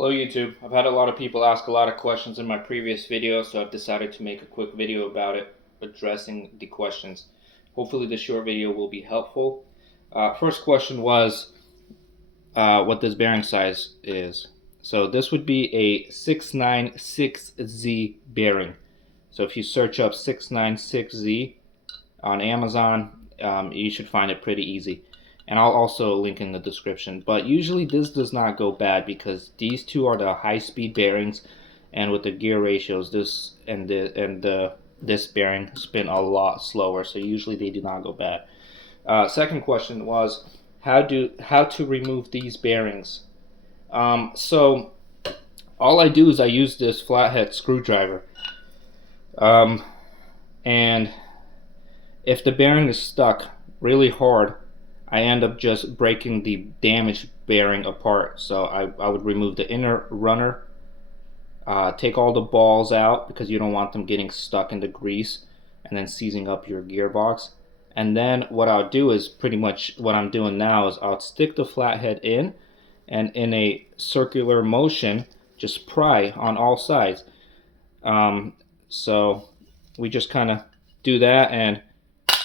Hello YouTube. I've had a lot of people ask a lot of questions in my previous video, so I've decided to make a quick video about it, addressing the questions. Hopefully this short video will be helpful. First question was what this bearing size is. So this would be a 696Z bearing. So if you search up 696Z on Amazon, you should find it pretty easy. And I'll also link in the description. But usually this does not go bad because these two are the high-speed bearings, and with the gear ratios, this bearing spin a lot slower. So usually they do not go bad. Second question was how to remove these bearings. So all I do is I use this flathead screwdriver, and if the bearing is stuck really hard, I end up just breaking the damaged bearing apart. So I would remove the inner runner, take all the balls out because you don't want them getting stuck in the grease and then seizing up your gearbox. And then what I'll do is pretty much what I'm doing now is I'll stick the flathead in, and in a circular motion just pry on all sides. So we just kind of do that, and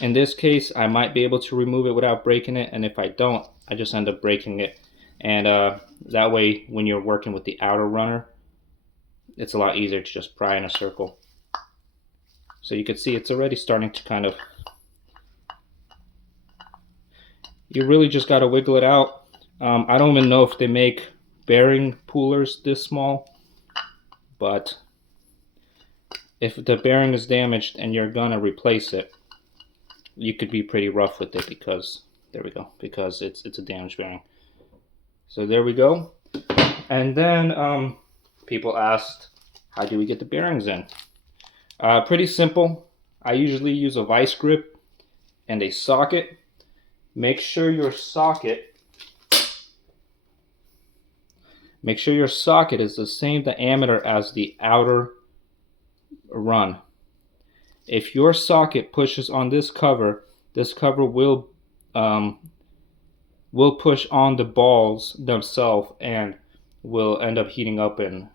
in this case, I might be able to remove it without breaking it, and if I don't, I just end up breaking it. And that way, when you're working with the outer runner, it's a lot easier to just pry in a circle. So you can see it's already starting to kind of, you really just got to wiggle it out. I don't even know if they make bearing pullers this small, but if the bearing is damaged and you're gonna replace it, you could be pretty rough with it because because it's a damaged bearing. So there we go. And then people asked, how do we get the bearings in? Pretty simple. I usually use a vice grip and a socket. Make sure your socket is the same diameter as the outer run. If your socket pushes on this cover will push on the balls themselves and will end up heating up and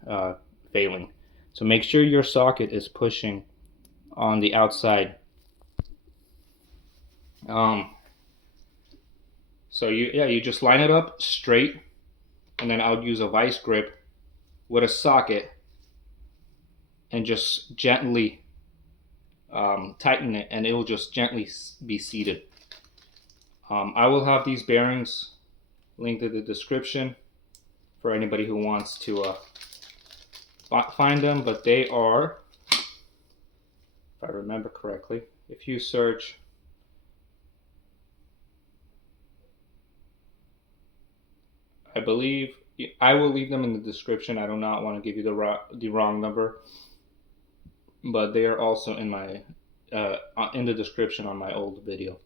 failing. So make sure your socket is pushing on the outside. So you just line it up straight, and then I would use a vice grip with a socket and just gently tighten it, and it will just gently be seated. I will have these bearings linked in the description for anybody who wants to find them, but they are, if I remember correctly, if you search I believe, I will leave them in the description. I do not want to give you the wrong number, but they are also in my in the description on my old video.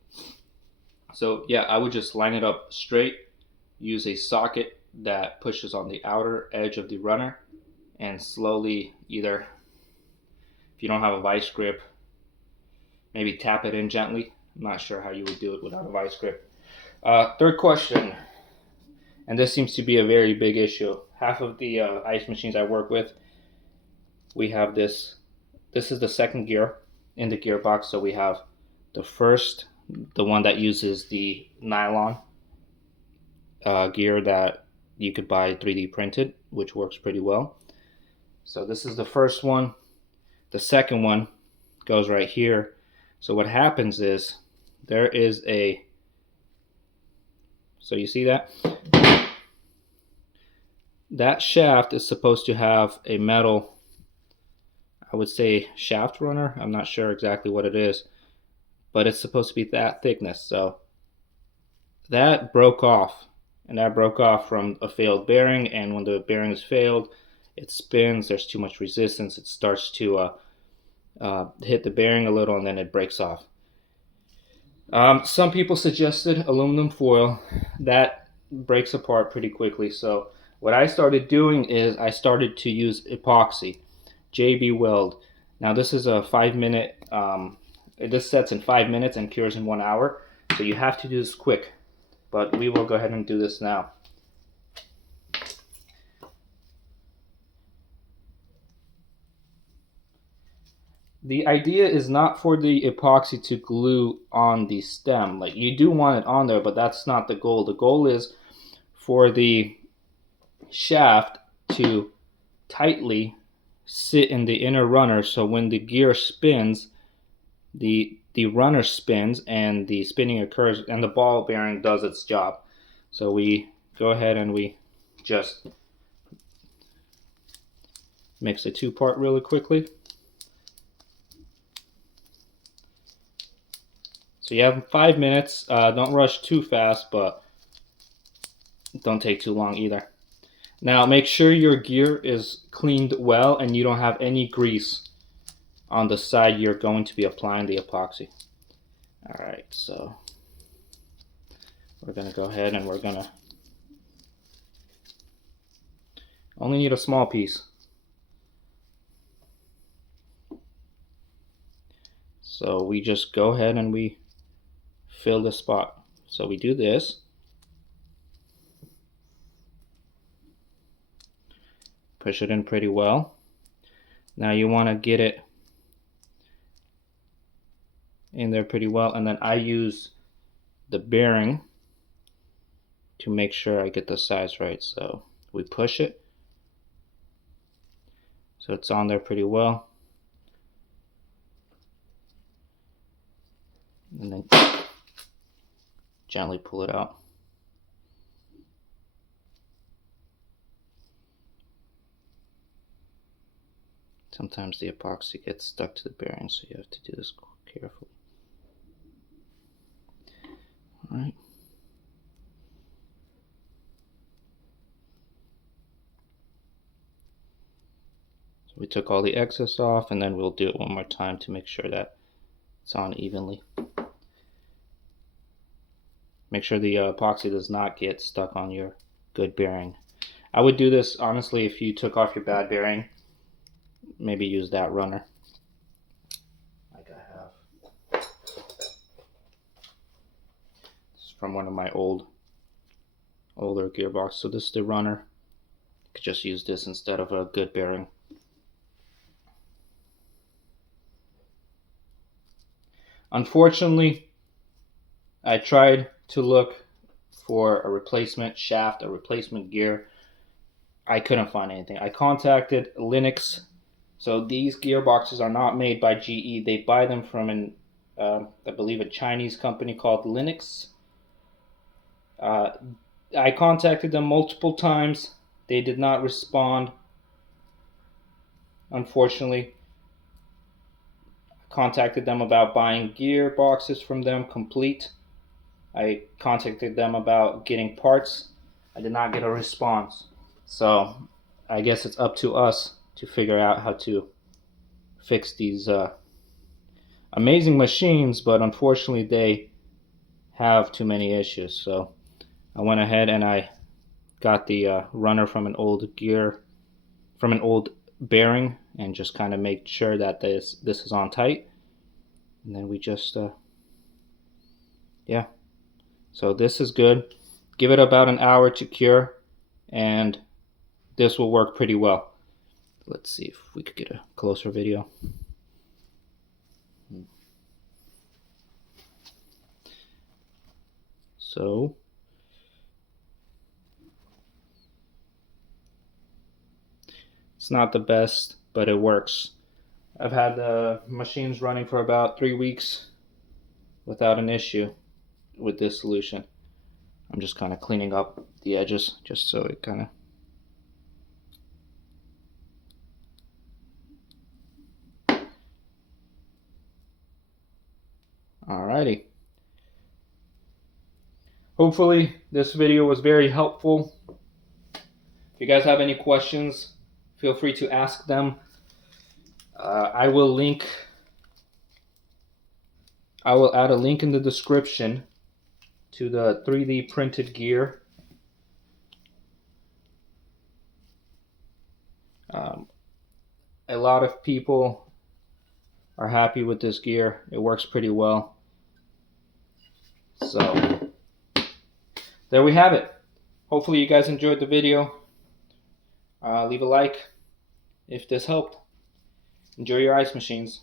So yeah, I would just line it up straight, use a socket that pushes on the outer edge of the runner, and slowly, either if you don't have a vice grip, maybe tap it in gently. I'm not sure how you would do it without a vice grip. Third question, and this seems to be a very big issue. Half of the ice machines I work with, we have this. This is the second gear in the gearbox. So we have the first, the one that uses the nylon gear that you could buy 3D printed, which works pretty well. So this is the first one. The second one goes right here. So what happens is there is a, so you see that? That shaft is supposed to have a metal, I would say shaft runner. I'm not sure exactly what it is, but it's supposed to be that thickness. So that broke off, and that broke off from a failed bearing. And when the bearing is failed, it spins, there's too much resistance, it starts to hit the bearing a little, and then it breaks off. Some people suggested aluminum foil. That breaks apart pretty quickly. So what I started doing is I started to use epoxy, JB Weld. Now this is a 5-minute, this sets in 5 minutes and cures in 1 hour. So you have to do this quick, but we will go ahead and do this now. the idea is not for the epoxy to glue on the stem. Like, you do want it on there, but that's not the goal. The goal is for the shaft to tightly sit in the inner runner, so when the gear spins, the runner spins and the spinning occurs and the ball bearing does its job. So we go ahead and we just mix the two part really quickly. So you have 5 minutes. Don't rush too fast, but don't take too long either. Now make sure your gear is cleaned well and you don't have any grease on the side you're going to be applying the epoxy. Alright, so we're going to go ahead and we're going to only need a small piece. So we just go ahead and we fill the spot. So we do this. Push it in pretty well. Now you want to get it in there pretty well, and then I use the bearing to make sure I get the size right. So we push it so it's on there pretty well, and then gently pull it out. Sometimes the epoxy gets stuck to the bearing, so you have to do this carefully. All right. So we took all the excess off, and then we'll do it one more time to make sure that it's on evenly. Make sure the epoxy does not get stuck on your good bearing. I would do this, honestly, if you took off your bad bearing, maybe use that runner. Like I have. This is from one of my older gearbox. So this is the runner. You could just use this instead of a good bearing. Unfortunately, I tried to look for a replacement shaft, a replacement gear. I couldn't find anything. I contacted Linux. So these gearboxes are not made by GE. They buy them from I believe a Chinese company called Linux. I contacted them multiple times. They did not respond. Unfortunately, I contacted them about buying gearboxes from them complete. I contacted them about getting parts. I did not get a response. So I guess it's up to us to figure out how to fix these amazing machines, but unfortunately they have too many issues. So I went ahead and I got the runner from an old bearing, and just kind of make sure that this is on tight, and then we just yeah. So this is good. Give it about an hour to cure, and this will work pretty well. Let's see if we could get a closer video. So it's not the best, but it works. I've had the machines running for about 3 weeks without an issue with this solution. I'm just kind of cleaning up the edges just so it kind of alrighty. Hopefully this video was very helpful. If you guys have any questions, feel free to ask them. I will add a link in the description to the 3D printed gear. A lot of people are happy with this gear. It works pretty well. So there we have it. Hopefully you guys enjoyed the video. Leave a like if this helped. Enjoy your ice machines.